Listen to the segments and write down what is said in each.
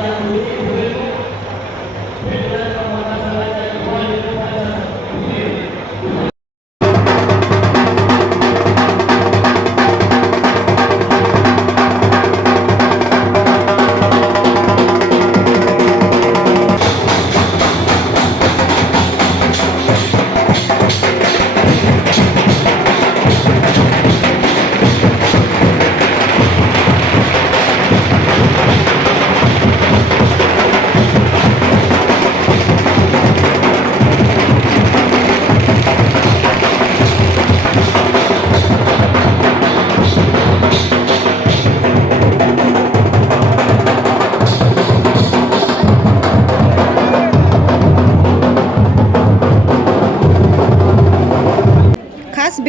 Amém.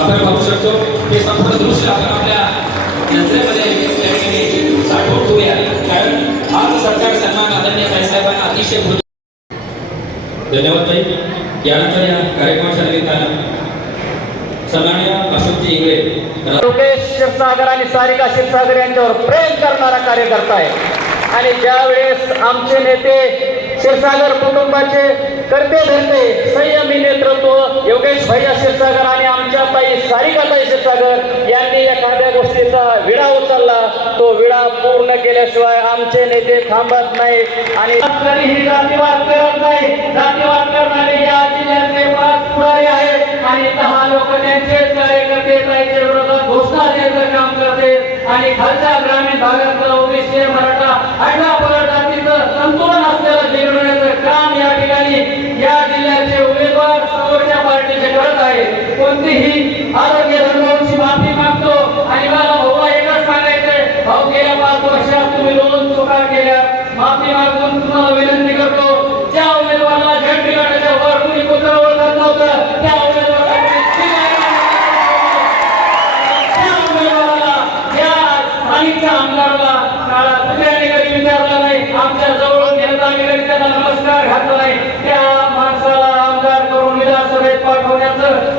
आपण पाहू शकतो हे संपूर्ण दृश्य आपण आपल्या नजरेमध्ये साठवून ठेवूया. कारण सरकार सन्मान आदरणीय साहेबांना अतिशय धन्यवाद ताई. यानंतर या कार्यक्रमाच्या निमित्तानं सन्मान्य अशोकजी इंगळे योगेश क्षीरसागर आणि सारिका क्षीरसागर यांच्यावर प्रेम करणारा कार्यकर्ता आहे. आणि ज्या वेळेस आमचे नेते क्षीरसागर कुटुंबाचे करते धरते संयमी नेतृत्व योगेश भैया क्षीरसागर आणि आमच्या ताई सारिकाताई क्षीरसागर यांनी एखाद्या गोष्टीचा विडा उचलला. तो विडा पूर्ण केल्याशिवाय आमचे नेते थांबत नाही आणि ही जातीवाद करत नाही. जातीवाद करणारे या जिल्ह्यातले पाच पुढारी आहेत. आणि दहा लोक त्यांचेच कार्यकर्ते विरोधात घोषणा देण्याचं काम करते. आणि खालच्या ग्रामीण भागातला ओबीसी मराठा अठरा पगड जातीचं संतुलन असलेलं बिघडवण्याचं काम या ठिकाणी या जिल्ह्याचे उमेदवार समोरच्या पार्टीचे करत आहे कोणतीही आरोग्य धर्मांची माफी मागतो. आणि मला भाऊ एकच सांगायचंय. भाऊ गेल्या पाच वर्षात तुम्ही दोन चुका केल्या. माफी मागून तुम्हाला विनंती करतो. ज्या उमेदवाराला झेड बिघाडाच्या वर कुणी पुत्र ओळखत नव्हतं त्या उमेदवारासाठी त्या उमेदवाराला या स्थानिकच्या आमदाराला कधी विचारला नाही आमच्या जवळून गेलं आम्ही कधी त्यांना नमस्कार घातला नाही त्या माणसाला आमदार करून विधानसभेत पाठवण्याचं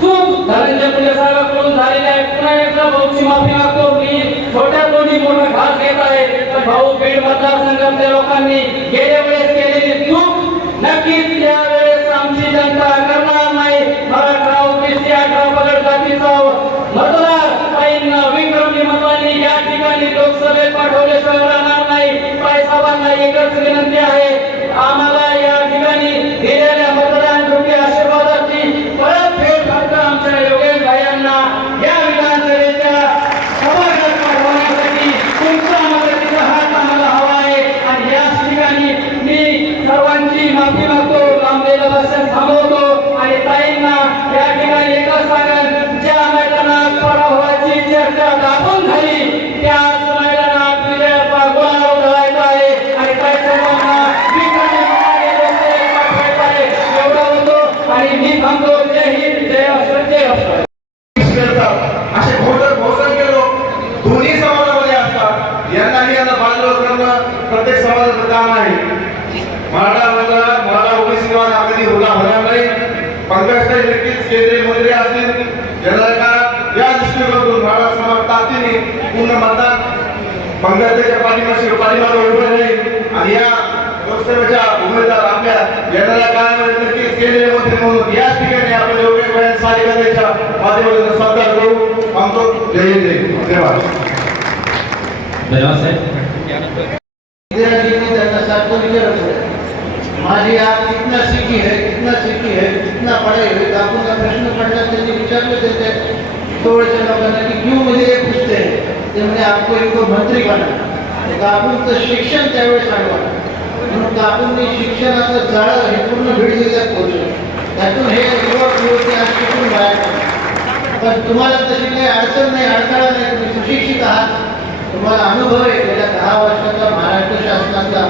चूक धनंजय मुंडे साहेबांकडून झालेली आहे. पुन्हा एकदा भाऊची माफी मागतो. मी छोट्या दोन्ही मोठा घास घेत आहे. तर भाऊ बीड मतदारसंघातल्या लोकांनी गेल्या वेळेस केलेली चूक नक्कीच या माफी मागतो लांबलेलं भाषण थांबवतो. आणि ताईंना या ठिकाणी एकच सांगेल ज्या मैदानात पराभवाची चर्चा दाबून झाली त्या मी थांबतो. जय असं जय असं असे गेलो दोन्ही समाजामध्ये असतात यांनाही यांना प्रत्येक समाजाचं काम आहे. मराठा केंद्रीय मंत्री असतील काळात या दृष्टिकोनातून मराठा समाज ताकदीने पूर्ण मतदान पंकजताईच्या पाठीमाशी पाठीमागे उभे राहील. आणि या लोकसभेच्या उमेदवार आपल्या येणाऱ्या काळामध्ये नक्कीच केंद्रीय मंत्री म्हणून याच ठिकाणी आपण भाई सारिकाच्या माध्यमातून स्वीकार करू. आमतो जय हिंद जय धन्यवाद. धन्यवाद साहेब. माझी आज कितना सीखी है कितना सीखी है कितना पढ़े हुए तो का प्रश्न पढ़ना त्यांनी विचारले देते थोड़े लोकांना की क्यों मुझे ये पूछते हैं? ते म्हणे आपको इनको मंत्री बनना तर कापूनचं शिक्षण त्यावेळेस आडवा म्हणून कापूननी शिक्षणाचं जाळं हे पूर्ण बीड जिल्ह्यात पोहोचलं. त्यातून हे युवक युवती आज शिकून बाहेर पण तुम्हाला तशी काही अडचण नाही अडथळा नाही तुम्ही सुशिक्षित आहात. तुम्हाला अनुभव आहे गेल्या दहा वर्षाचा महाराष्ट्र शासनाचा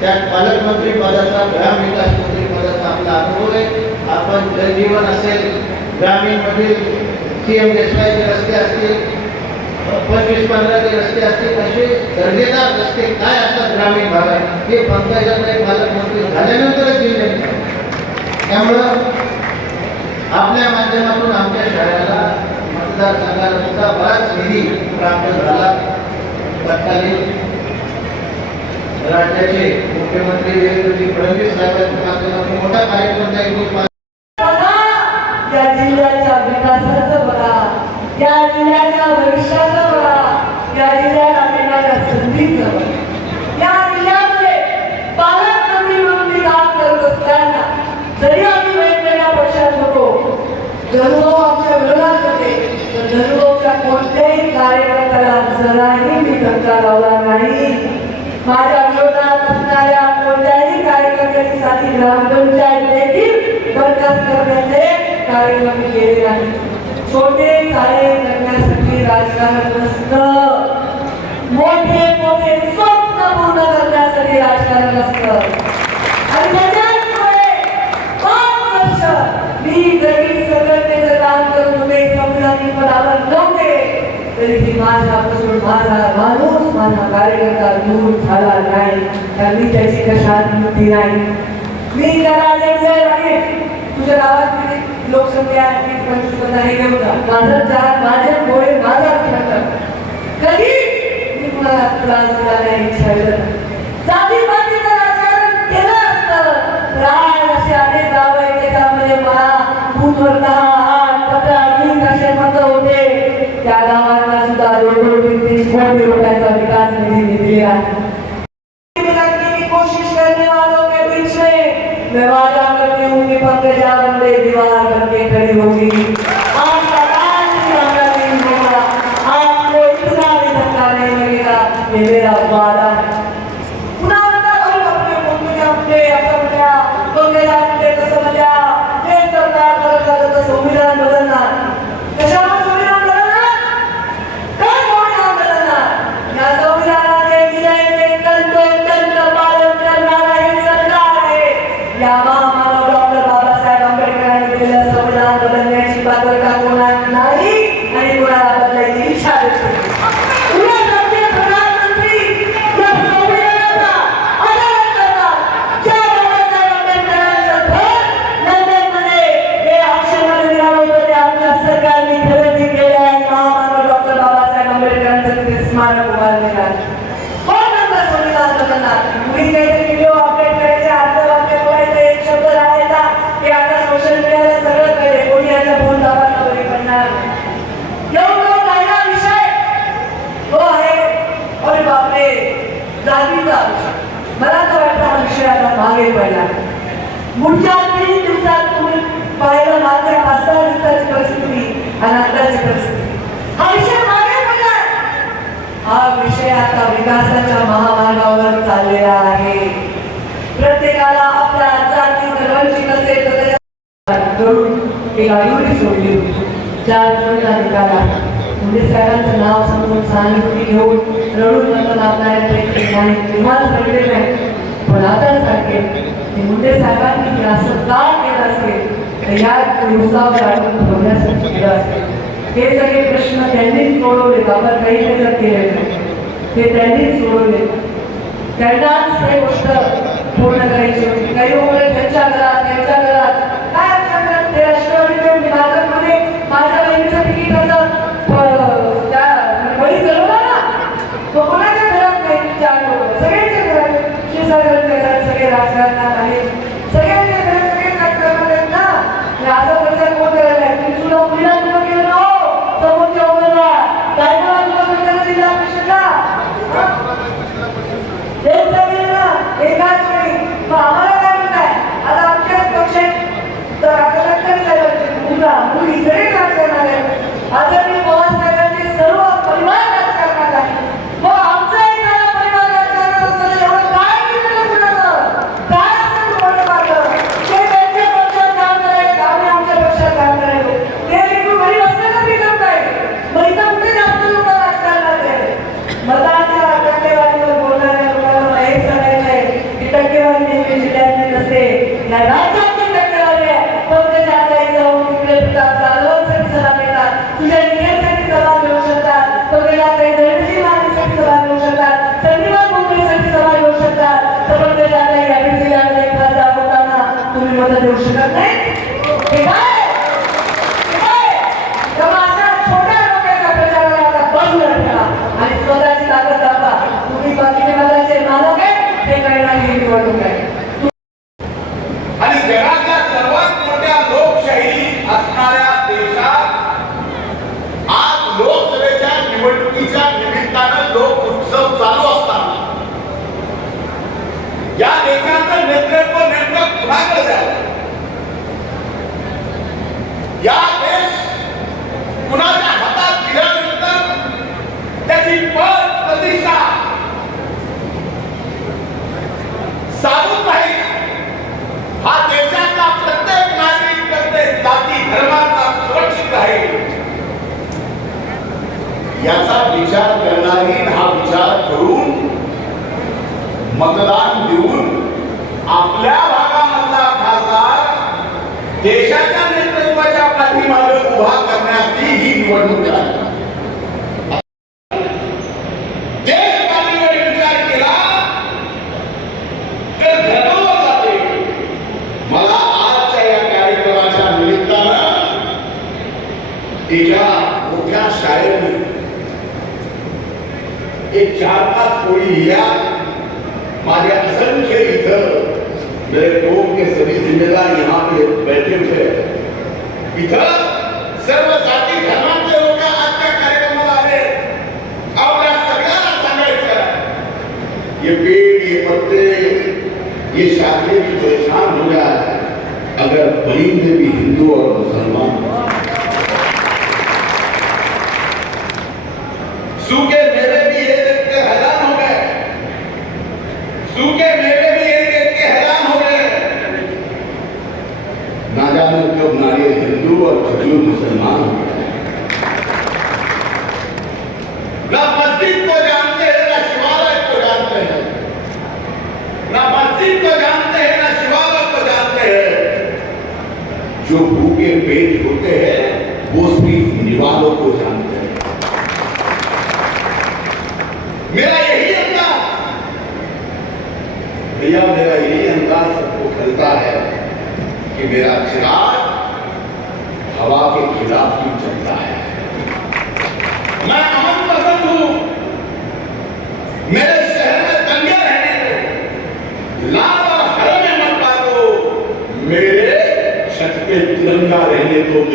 त्यात पालकमंत्री पदाचा ग्राम विकास मंत्री पदाचा आपला अनुभव आहे. आपण जलजीवन असेल ग्रामीणमधील सी एम देशपाईचे रस्ते असतील पंचवीस पंधराचे रस्ते असतील असे दर्जेदार रस्ते काय असतात ग्रामीण भागात? हे पंकजांना पालकमंत्री झाल्यानंतरच दिले त्यामुळं आपल्या माध्यमातून आमच्या शाळेला मतदारसंघाला सुद्धा बराच निधी प्राप्त झाला. तत्कालीन राज्याचे मुख्यमंत्री देवेंद्रजी फडणवीस साहेबांच्या माध्यमातून मोठा कार्यक्रम त्या जिल्ह्याच्या विकासाचं बघा त्या जिल्ह्याच्या भविष्याचं बघा त्या जिल्ह्याला मिळणाऱ्या संधीचं. या जिल्ह्यामध्ये पालकमंत्री म्हणून मी काम करत असताना जरी आम्ही वेगवेगळ्या पक्षात होतो धनुभाऊ आमच्या विरोधात होते तर धनुभाऊच्या कोणत्याही कार्यकर्त्याला जराही मी धक्का लावला नाही. माझ्या कार्यकर्त्यांनी ग्रामपंचायत बरखास्त करण्याचे कार्यक्रम केले आहे छोटे कार्य करण्यासाठी राजकारण नसतं मोठे मोठे स्वप्न पूर्ण करण्यासाठी राजकारण असतं आणि त्याच्यामुळे पाच वर्ष मी जरी संघटनेचं काम करत होते पदावर नव्हते तरी माझ्यापासून माझा माणूस माझा कार्यकर्ता दूर झाला नाही त्यांनी त्याची कशात नाही मी त्याला तुझ्या गावात किती लोकसंख्या आहे? पंचवीस पन्नास घेऊन जा. माझं चार माझे डोळे माझा कधी? मी कुणाला त्रास नाही. छळलं जाती पातीचं राजकारण केलं असतं. तर असे अनेक गाव आहेत त्याच्यामध्ये मला दहा आठ पंधरा वीस असे मत होते. त्या गावांना सुद्धा दोन दोन तीन तीन कोटी रुपयाचा विकास निधी दिलेला आहे लगने की कोशिश करने वालों के बीच में मैं वादा करती हूँ कि पंकजा बंदे दीवार बनके खड़ी होगी आपका राज भी हमारा दिन होगा आपको इतना भी धक्का नहीं लगेगा ये मेरा वादा है पुन्हा म्हणतात, अरे बापरे, पंकजा मुंडे असं म्हणल्या, पंकजा मुंडे तसं म्हणल्या, हे सरकार करत झालं तर संविधान बदलणार कशावर संविधान बदलणार काय संविधान बदलणार? या संविधानाचे विनयने तंतोतंत पालन करणारं हे सरकार आहे. या महामानव डॉक्टर बाबासाहेब आंबेडकरांनी दिलेलं संविधान बदलण्याची पात्रता कोणाला नाही आणि कोणाला बदलायची इच्छा देखील नाही. उलट आमचे प्रधानमंत्री या संविधानाचा आदर करतात. ज्या बाबासाहेब आंबेडकरांचं घर लंडनमध्ये हे ऑप्शनमध्ये निघालं होतं ते आपल्या सरकारने खरेदी केलं आहे. महामानव डॉक्टर बाबासाहेब आंबेडकरांचं तिथे स्मारक उभारलेलं आहे. कोण म्हणतं संविधान बदलणार? उगीच काहीतरी व्हिडिओ अपडेट करायचे, अर्ध वाक्य बोलायचं, एक शब्द राहायचा, ते आता सोशल मीडियाला सगळं कळेल. कोणी याचा फोन दाबायला बरी पडणार नाही. एवढं राहिला विषय तो आहे अरे बापरे जातीचा विषय मला तर वाटतं हा विषय आता मागे पडला पुढच्या तीन दिवसात तुम्ही पाहिलं मागच्या पाच सहा दिवसाची परिस्थिती आणि आताची परिस्थिती हा विषय मागे पडला हा विषय आता विकासाच्या महामार्गावर चाललेला आहे. प्रत्येकाला आपला जाती धर्मांची नसेल तर त्याच्या सोडली होती. चार म्हणजे साहेबांचं नाव समजून सहानुभूती घेऊन रडून मत मागणाऱ्यांपैकी नाही तेव्हाच रडले नाही. पण आता सांगेल की मुंडे साहेबांनी असं का केलं असेल या दिवसावर अडून ठेवण्यासाठी केलं असेल. हे सगळे प्रश्न त्यांनीच सोडवले आपण काही त्याच्यात केले नाही. ते त्यांनीच सोडवले त्यांनाच हे गोष्ट पूर्ण करायची होती. काही 拜拜。या देश कुणाच्या हातात दिल्यानंतर त्याची पद प्रतिष्ठा साधून राहील हा देशाचा प्रत्येक नागरिक प्रत्येक जाती धर्माचा सुरक्षित राहील. याचा विचार करणारी हा विचार करून मतदान देऊन आपल्या भागामधला खासदार देशाच्या नेतृत्वाच्या पाठीमागे उभा करण्याची ही निवडणूक आहे देश पातळीवर विचार केला तर धर्मावर जाते मला आजच्या या कार्यक्रमाच्या निमित्तानं एका मोठ्या शाळेने एक चार पाच कोळी लिहिल्या. माझे असंख्य इथं मेरे टोप के सभी जिम्मेदार यहाँ पे बैठे हुए हैं इथं सर्व जाती یہ پیڑ، یہ پتے، یہ شاخیں بھی پریشان ہو جائے اگر پرندے بھی ہندو اور مسلمان سوکھے میوے بھی یہ دیکھ کے حیران ہو گئے۔ سوکھے میوے بھی یہ دیکھ کے حیران ہو گئے۔ نہ جانے کب ناریل ہندو اور کھجور مسلمان ہو گئے जो भूखे पेट होते हैं वो सिर्फ निवालों को जानते हैं मेरा यही अंदाज भैया मेरा यही अंदाज सबको खलता है कि मेरा चिराग हवा के खिलाफ ही चलता है मैं अमन पसंद हूं मेरे Santarém, eu estou